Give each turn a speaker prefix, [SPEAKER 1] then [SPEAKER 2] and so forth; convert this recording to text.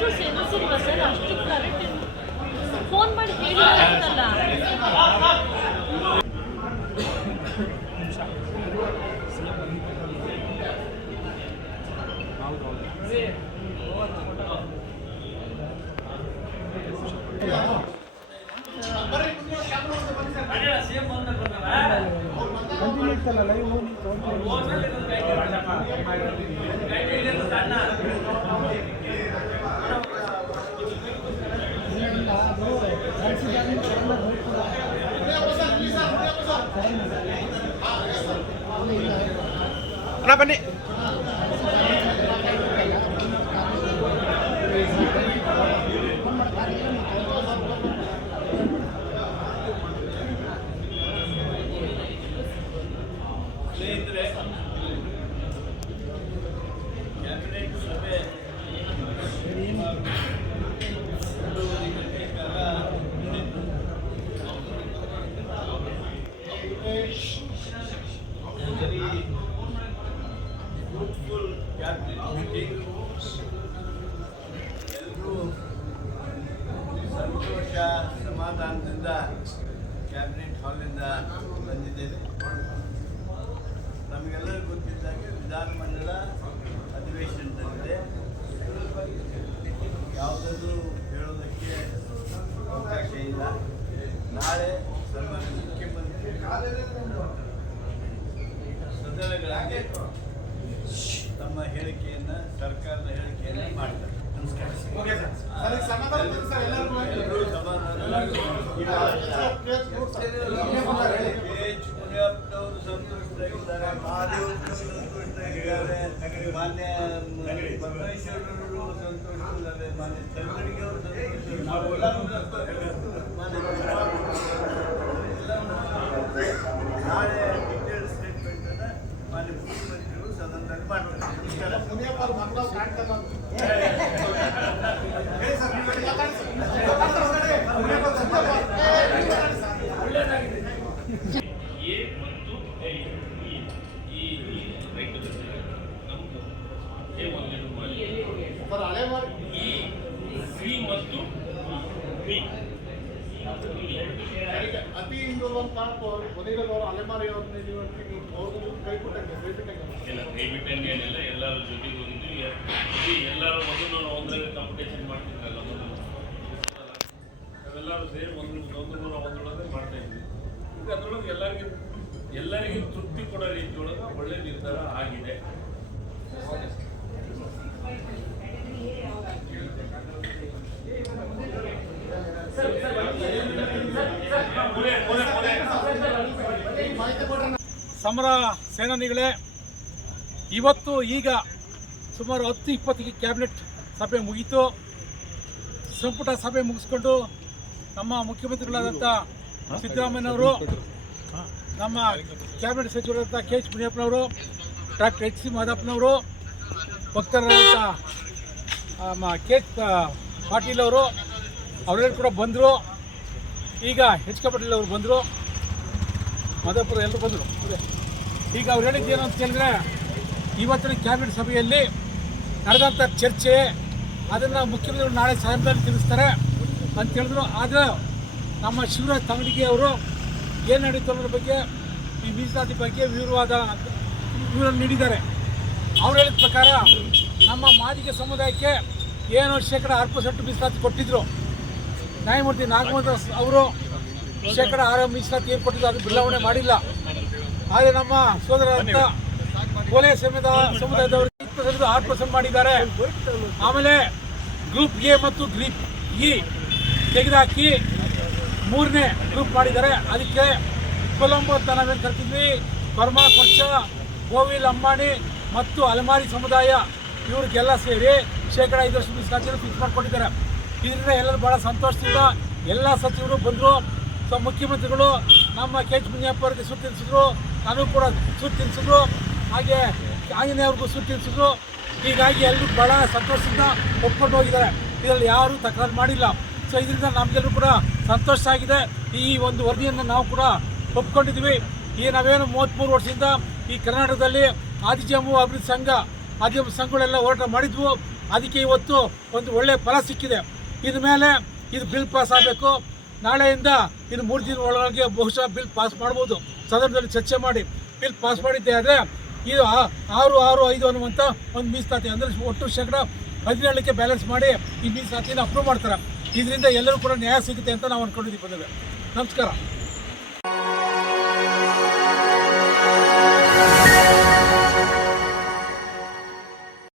[SPEAKER 1] ಅಷ್ಟು ಸೆನ್ಸಿಲ್ವ
[SPEAKER 2] ಸರ್ ಅಷ್ಟು ಕರೆಕ್ಟ್ ಫೋನ್ ಮಾಡಿ ಹೇಳಿಲ್ಲ ಕಂಟಿನ್ಯೂ ಲೈವ್ আপনার মানে ಎಲ್ಲರೂ ಸಂತೋಷ ಸಮಾಧಾನದಿಂದ ಕ್ಯಾಬಿನೆಟ್ ಹಾಲಿಂದ ಬಂದಿದ್ದೇನೆ ನಮಗೆಲ್ಲರಿಗೂ ಗೊತ್ತಿದ್ದಾಗೆ ವಿಧಾನಮಂಡಲ ಅಧಿವೇಶನದಲ್ಲಿದೆ ಯಾವುದಾದ್ರೂ ಹೇಳೋದಕ್ಕೆ ಅವಕಾಶ ಇಲ್ಲ ನಾಳೆ ಸನ್ಮಾನ್ಯ ಮುಖ್ಯಮಂತ್ರಿ ಸದನಗಳಲ್ಲಿ ತಮ್ಮ ಹೇಳಿಕೆಯನ್ನ ಸರ್ಕಾರದ ಹೇಳಿಕೆಯನ್ನ ಮಾಡ್ತಾರೆ ಎಲ್ಲರೂ ಸಂತುಷ್ಟರಾಗಿದ್ದಾರೆ ಸಂತುಷ್ಟರಾಗಿದ್ದಾರೆ ಮಾನ್ಯ ಪರಮೇಶ್ವರರು ಸಂತೋಷವಾಗಿದ್ದಾರೆ ಮಾನ್ಯ ಚಂದ್ರಡಿಗೆ ಅವರು ಸಂತೋಷ ಮಾನ್ಯ ನಾಳೆ ಡೀಟೇಲ್ ಸ್ಟೇಟ್ಮೆಂಟ್ ಅನ್ನ ಮಾನ್ಯ ಮುಖ್ಯಮಂತ್ರಿಗಳು ಸದನದಲ್ಲಿ ಮಾಡ್ತಾರೆ
[SPEAKER 3] ಎ ಮತ್ತು ಐ ಈ ಈ ಈ ರೈತರು ನಮ್ದು ಎ ಒಂದೆರಡು ಮಾಡಿ ಈ ಸಿ ಮತ್ತು ಬಿ
[SPEAKER 4] ಅತಿ ಅವ್ರಿಗೂ
[SPEAKER 3] ಏನಿಲ್ಲ ಎಲ್ಲರ ಜೊತೆಗೆ ಎಲ್ಲರೂ ಒಂದು ನಾವು ಒಂದರಲ್ಲಿ ಕಾಂಪಿಟೇಷನ್ ಮಾಡ್ತಿದ್ರಲ್ಲ ಮೊದಲು ನಾವೆಲ್ಲರೂ ಸೇರಿ ಒಂದು ಒಂದು ನೂರ ಒಂದರೊಳಗೆ ಮಾಡ್ತಾ ಇದ್ವಿ. ಈಗ ಅದರೊಳಗೆ ಎಲ್ಲರಿಗೂ ಎಲ್ಲರಿಗೂ ತೃಪ್ತಿ ಕೊಡೋ ರೀತಿಯೊಳಗೆ ಒಳ್ಳೆ ನಿರ್ಧಾರ ಆಗಿದೆ ಮುರೆ, ಮುರೆ, ಮುರೆ.
[SPEAKER 5] ಸಮರ ಸೇನಾನಿಗಳೇ, ಇವತ್ತು ಈಗ ಸುಮಾರು ಹತ್ತು ಇಪ್ಪತ್ತಿಗೆ ಕ್ಯಾಬಿನೆಟ್ ಸಭೆ ಮುಗೀತು. ಸಂಪುಟ ಸಭೆ ಮುಗಿಸ್ಕೊಂಡು ನಮ್ಮ ಮುಖ್ಯಮಂತ್ರಿಗಳಾದಂಥ ಸಿದ್ದರಾಮಯ್ಯನವರು, ನಮ್ಮ ಕ್ಯಾಬಿನೆಟ್ ಸಚಿವರಾದಂಥ ಕೆ ಎಚ್ ಮುನಿಯಪ್ಪನವರು, ಡಾಕ್ಟರ್ ಎಚ್ ಸಿ ಮಾದಪ್ಪನವರು ಭಕ್ತರಾದಂಥ ನಮ್ಮ ಕೆ ಎಚ್ ಪಾಟೀಲ್ ಅವರು ಅವರೆಲ್ಲರೂ ಕೂಡ ಬಂದರು. ಈಗ ಎಚ್ ಕೆ ಪಾಟೀಲ್ ಅವರು ಬಂದರು. ಮಾದಾಪುರ ಎಲ್ಲರೂ ಬಂದರು. ಈಗ ಅವ್ರು ಹೇಳಿದ್ದು ಏನು ಅಂತ ಕೇಳಿದ್ರೆ, ಇವತ್ತಿನ ಕ್ಯಾಬಿನೆಟ್ ಸಭೆಯಲ್ಲಿ ನಡೆದಂಥ ಚರ್ಚೆ, ಅದನ್ನು ಮುಖ್ಯಮಂತ್ರಿಗಳು ನಾಳೆ ಸಾಯಂಕಾಲ ತಿಳಿಸ್ತಾರೆ ಅಂತ ಹೇಳಿದ್ರು. ಆದರೆ ನಮ್ಮ ಶಿವರಾಜ್ ತಂಗಡಿಗೆ ಅವರು ಏನು ನಡೀತು ಅನ್ನೋದ್ರ ಬಗ್ಗೆ, ಈ ಮೀಸಲಾತಿ ಬಗ್ಗೆ ವಿವರವಾದ ವಿವರ ನೀಡಿದ್ದಾರೆ. ಅವ್ರು ಹೇಳಿದ ಪ್ರಕಾರ ನಮ್ಮ ಮಾದಿಗೆ ಸಮುದಾಯಕ್ಕೆ ಏನು ಶೇಕಡ ಆರು ಪರ್ಸೆಂಟ್ ಮೀಸಲಾತಿ ಕೊಟ್ಟಿದ್ರು. ನ್ಯಾಯಮೂರ್ತಿ ದಾಸ್ ಅವರು ಶೇಕಡ ಆರು ಮೀಸಲಾತಿ ಏನು ಅದು ಬದಲಾವಣೆ ಮಾಡಿಲ್ಲ. ಆದರೆ ನಮ್ಮ ಸೋದರ ಕೋಲೆ ಸಮೇತ ಸಮುದಾಯದವರು ಆರು ಪರ್ಸೆಂಟ್ ಮಾಡಿದ್ದಾರೆ. ಆಮೇಲೆ ಗ್ರೂಪ್ ಎ ಮತ್ತು ಗ್ರೂಪ್ ಇ ತೆಗೆದುಹಾಕಿ ಮೂರನೇ ಗ್ರೂಪ್ ಮಾಡಿದ್ದಾರೆ. ಅದಕ್ಕೆ ಕೊಲಂಬೋ ಅಂತ ನಾವೇನು ಕರ್ತಿದ್ವಿ? ಬರ್ಮಾ ಕೊಚ್ಚ ಗೋವಿಲ್, ಅಂಬಾಣಿ ಮತ್ತು ಅಲಮಾರಿ ಸಮುದಾಯ ಇವ್ರಿಗೆಲ್ಲ ಸೇರಿ ಶೇಕಡ ಐದರಷ್ಟು ಮೀಸಲಾತಿಯನ್ನು ಫಿಕ್ಸ್ ಮಾಡಿಕೊಂಡಿದ್ದಾರೆ. ಇದರಿಂದ ಎಲ್ಲರೂ ಭಾಳ ಸಂತೋಷದಿಂದ ಎಲ್ಲ ಸಚಿವರು ಬಂದರು. ಸೊ ಮುಖ್ಯಮಂತ್ರಿಗಳು ನಮ್ಮ ಕೆ ಎಚ್ ಮುನಿಯಪ್ಪ ಅವರಿಗೆ ಸುತ್ತು ತಿನ್ಸಿದ್ರು ನಾನು ಕೂಡ ಸುತ್ತು ತಿನ್ಸಿದ್ರು ಹಾಗೆ ಆಂಜನೇಯ ಅವ್ರಿಗೂ ಸುತ್ತು ತಿನ್ಸಿದ್ರು ಹೀಗಾಗಿ ಎಲ್ಲರೂ ಭಾಳ ಸಂತೋಷದಿಂದ ಒಪ್ಕೊಂಡು ಹೋಗಿದ್ದಾರೆ. ಇದರಲ್ಲಿ ಯಾರೂ ತಕರಾರು ಮಾಡಿಲ್ಲ. ಸೊ ಇದರಿಂದ ನಮಗೆಲ್ಲರೂ ಕೂಡ ಸಂತೋಷ ಆಗಿದೆ. ಈ ಒಂದು ವರದಿಯನ್ನು ನಾವು ಕೂಡ ಒಪ್ಕೊಂಡಿದ್ದೀವಿ. ಈ ನಾವೇನು ಮೂವತ್ತ್ಮೂರು ವರ್ಷದಿಂದ ಈ ಕರ್ನಾಟಕದಲ್ಲಿ ಆದಿಜಾಮು ಅಭಿವೃದ್ಧಿ ಸಂಘ, ಆದಿಜಾಮ ಸಂಘಗಳೆಲ್ಲ ಹೋರಾಟ ಮಾಡಿದ್ವು. ಅದಕ್ಕೆ ಇವತ್ತು ಒಂದು ಒಳ್ಳೆಯ ಫಲ ಸಿಕ್ಕಿದೆ. ಇದ್ರ ಮೇಲೆ ಇದು ಬಿಲ್ ಪಾಸ್ ಆಗಬೇಕು. ನಾಳೆಯಿಂದ ಇನ್ನು ಮೂರು ದಿನ ಒಳಗೆ ಬಹುಶಃ ಬಿಲ್ ಪಾಸ್ ಮಾಡ್ಬೋದು. ಸದನದಲ್ಲಿ ಚರ್ಚೆ ಮಾಡಿ ಬಿಲ್ ಪಾಸ್ ಮಾಡಿದ್ದೆ ಆದರೆ ಇದು ಆರು ಆರು, ಐದು ಅನ್ನುವಂಥ ಒಂದು ಮೀಸಲಾತಿ ಅಂದರೆ ಒಟ್ಟು ಶೇಕಡ ಹದಿನೇಳಕ್ಕೆ ಬ್ಯಾಲೆನ್ಸ್ ಮಾಡಿ ಈ ಮೀಸಲಾತಿನ ಅಪ್ರೂವ್ ಮಾಡ್ತಾರೆ. ಇದರಿಂದ ಎಲ್ಲರೂ ಕೂಡ ನ್ಯಾಯ ಸಿಗುತ್ತೆ ಅಂತ ನಾವು ಅಂದ್ಕೊಂಡಿದ್ದೀವಿ ಬಂದಿದೆ ನಮಸ್ಕಾರ.